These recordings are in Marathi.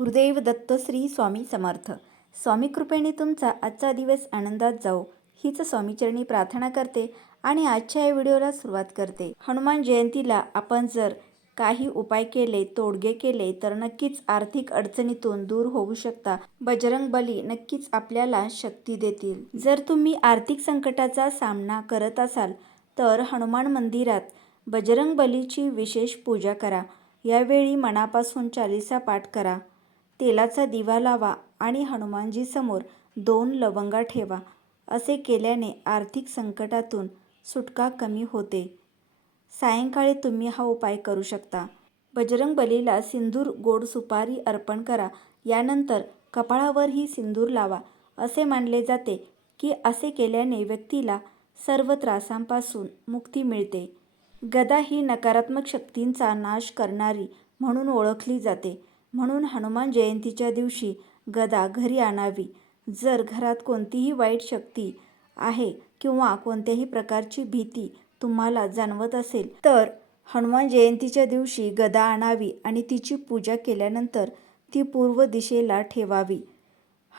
गुरुदेव दत्त श्री स्वामी समर्थ. स्वामी कृपेने तुमचा आजचा दिवस आनंदात जाओ हीच स्वामीचरणी प्रार्थना करते आणि आजच्या या व्हिडिओला सुरुवात करते. हनुमान जयंतीला आपण जर काही उपाय केले तोडगे केले तर नक्कीच आर्थिक अडचणीतून दूर होऊ शकता. बजरंग बली नक्कीच आपल्याला शक्ती देतील. जर तुम्ही आर्थिक संकटाचा सामना करत असाल तर हनुमान मंदिरात बजरंग बलीची विशेष पूजा करा. यावेळी मनापासून चालिसा पाठ करा. तेलाचा दिवा लावा आणि हनुमानजी समोर दोन लवंगा ठेवा असे केल्याने आर्थिक संकटातून सुटका कमी होते. सायंकाळी तुम्ही हा उपाय करू शकता. बजरंग बलीला सिंदूर गोड सुपारी अर्पण करा यानंतर कपाळावरही सिंदूर लावा असे मानले जाते की असे केल्याने व्यक्तीला सर्व त्रासांपासून मुक्ती मिळते. गदा ही नकारात्मक शक्तींचा नाश करणारी म्हणून ओळखली जाते. म्हणून हनुमान जयंतीच्या दिवशी गदा घरी आणावी. जर घरात कोणतीही वाईट शक्ती आहे किंवा कोणत्याही प्रकारची भीती तुम्हाला जाणवत असेल तर हनुमान जयंतीच्या दिवशी गदा आणावी आणि तिची पूजा केल्यानंतर ती पूर्व दिशेला ठेवावी.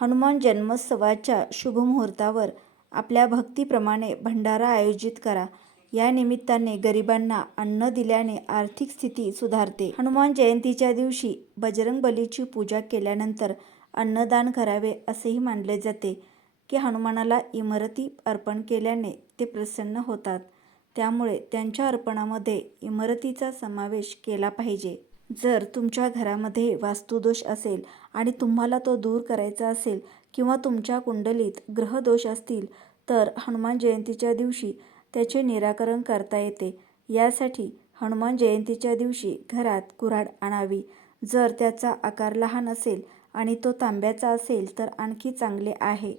हनुमान जन्मोत्सवाच्या शुभमुहूर्तावर आपल्या भक्तीप्रमाणे भंडारा आयोजित करा. या निमित्ताने गरिबांना अन्न दिल्याने आर्थिक स्थिती सुधारते. हनुमान जयंतीच्या दिवशी बजरंग बलीची पूजा केल्यानंतर अन्नदान करावे असेही मानले जाते. की हनुमानाला इमरती अर्पण केल्याने ते प्रसन्न होतात. त्यामुळे त्यांच्या अर्पणामध्ये इमरतीचा समावेश केला पाहिजे. जर तुमच्या घरामध्ये वास्तुदोष असेल आणि तुम्हाला तो दूर करायचा असेल किंवा तुमच्या कुंडलीत ग्रहदोष असतील तर हनुमान जयंतीच्या दिवशी त्याचे निराकरण करता येते. यासाठी हनुमान जयंतीच्या दिवशी घरात कुऱ्हाड आणावी. जर त्याचा आकार लहान असेल आणि तो तांब्याचा असेल तर आणखी चांगले आहे.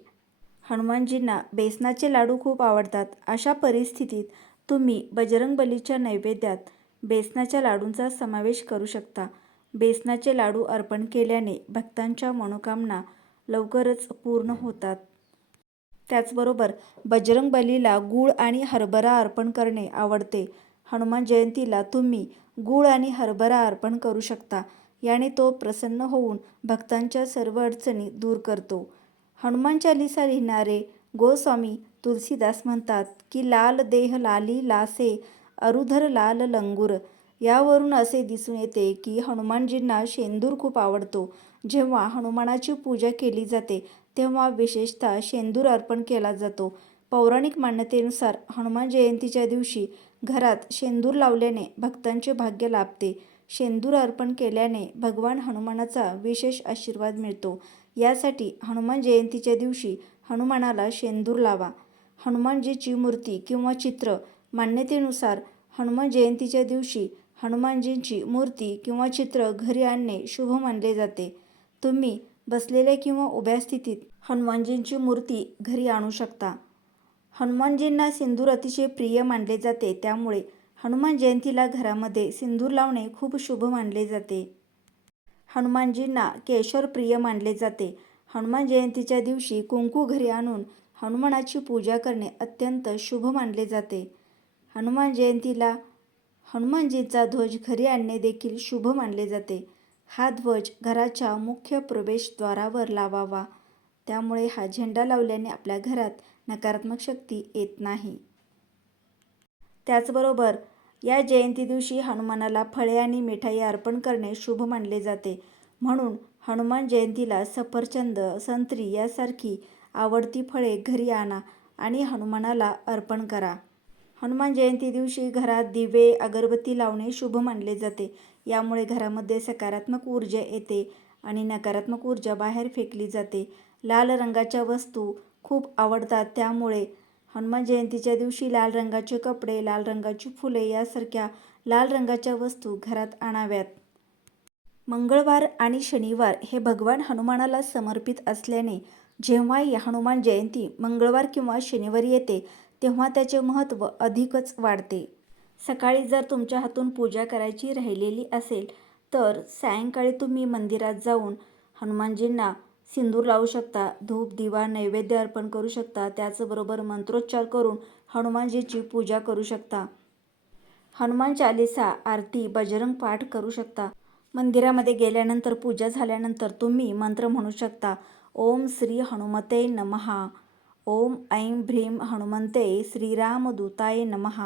हनुमानजींना बेसनाचे लाडू खूप आवडतात. अशा परिस्थितीत तुम्ही बजरंगबलीच्या नैवेद्यात बेसनाच्या लाडूंचा समावेश करू शकता. बेसनाचे लाडू अर्पण केल्याने भक्तांच्या मनोकामना लवकरच पूर्ण होतात. त्याचबरोबर बजरंग बलीला गूळ आणि हरभरा अर्पण करणे आवडते. हनुमान जयंतीला तुम्ही गूळ आणि हरभरा अर्पण करू शकता. याने तो प्रसन्न होऊन भक्तांच्या सर्व अडचणी दूर करतो. हनुमान चालिसा लिहिणारे गोस्वामी तुलसीदास म्हणतात की लाल देह लाली लासे अरुधर लाल लंगूर यावरून असे दिसून येते की हनुमानजींना शेंदूर खूप आवडतो. जेव्हा हनुमानाची पूजा केली जाते तेव्हा विशेषतः शेंदूर अर्पण केला जातो. पौराणिक मान्यतेनुसार हनुमान जयंतीच्या दिवशी घरात शेंदूर लावल्याने भक्तांचे भाग्य लाभते. शेंदूर अर्पण केल्याने भगवान हनुमानाचा विशेष आशीर्वाद मिळतो. यासाठी हनुमान जयंतीच्या दिवशी हनुमानाला शेंदूर लावा. हनुमानजीची मूर्ती किंवा चित्र मान्यतेनुसार हनुमान जयंतीच्या दिवशी हनुमानजींची मूर्ती किंवा चित्र घरी आणणे शुभ मानले जाते. तुम्ही बसलेल्या किंवा उभ्या स्थितीत हनुमानजींची मूर्ती घरी आणू शकता. हनुमानजींना सिंदूर अतिशय प्रिय मानले जाते. त्यामुळे हनुमान जयंतीला घरामध्ये सिंदूर लावणे खूप शुभ मानले जाते. हनुमानजींना केशर प्रिय मानले जाते. हनुमान जयंतीच्या दिवशी कुंकू घरी आणून हनुमानाची पूजा करणे अत्यंत शुभ मानले जाते. हनुमान जयंतीला हनुमानजींचा ध्वज घरी आणणे देखील शुभ मानले जाते. हा ध्वज घराच्या मुख्य प्रवेशद्वारावर लावावा. त्यामुळे हा झेंडा लावल्याने आपल्या घरात नकारात्मक शक्ती येत नाही. त्याचबरोबर या जयंती दिवशी हनुमानाला फळे आणि मिठाई अर्पण करणे शुभ मानले जाते. म्हणून हनुमान जयंतीला सफरचंद संत्री यासारखी आवडती फळे घरी आणा आणि हनुमानाला अर्पण करा. हनुमान जयंती दिवशी घरात दिवे अगरबत्ती लावणे शुभ मानले जाते. यामुळे घरामध्ये सकारात्मक ऊर्जा येते आणि नकारात्मक ऊर्जा बाहेर फेकली जाते. लाल रंगाच्या वस्तू खूप आवडतात. त्यामुळे हनुमान जयंतीच्या दिवशी लाल रंगाचे कपडे लाल रंगाची फुले यासारख्या लाल रंगाच्या वस्तू घरात आणाव्यात. मंगळवार आणि शनिवार हे भगवान हनुमानाला समर्पित असल्याने जेव्हाही हनुमान जयंती मंगळवार किंवा शनिवारी येते तेव्हा त्याचे महत्त्व अधिकच वाढते. सकाळी जर तुमच्या हातून पूजा करायची राहिलेली असेल तर सायंकाळी तुम्ही मंदिरात जाऊन हनुमानजींना सिंदूर लावू शकता धूप दिवा नैवेद्य अर्पण करू शकता त्याचबरोबर मंत्रोच्चार करून हनुमानजीची पूजा करू शकता. हनुमान चालिसा आरती बजरंग पाठ करू शकता. मंदिरामध्ये गेल्यानंतर पूजा झाल्यानंतर तुम्ही मंत्र म्हणू शकता ओम श्री हनुमते नमहा. ओम ऐं भ्रीं हनुमन्ते श्रीरामदूताय नमः।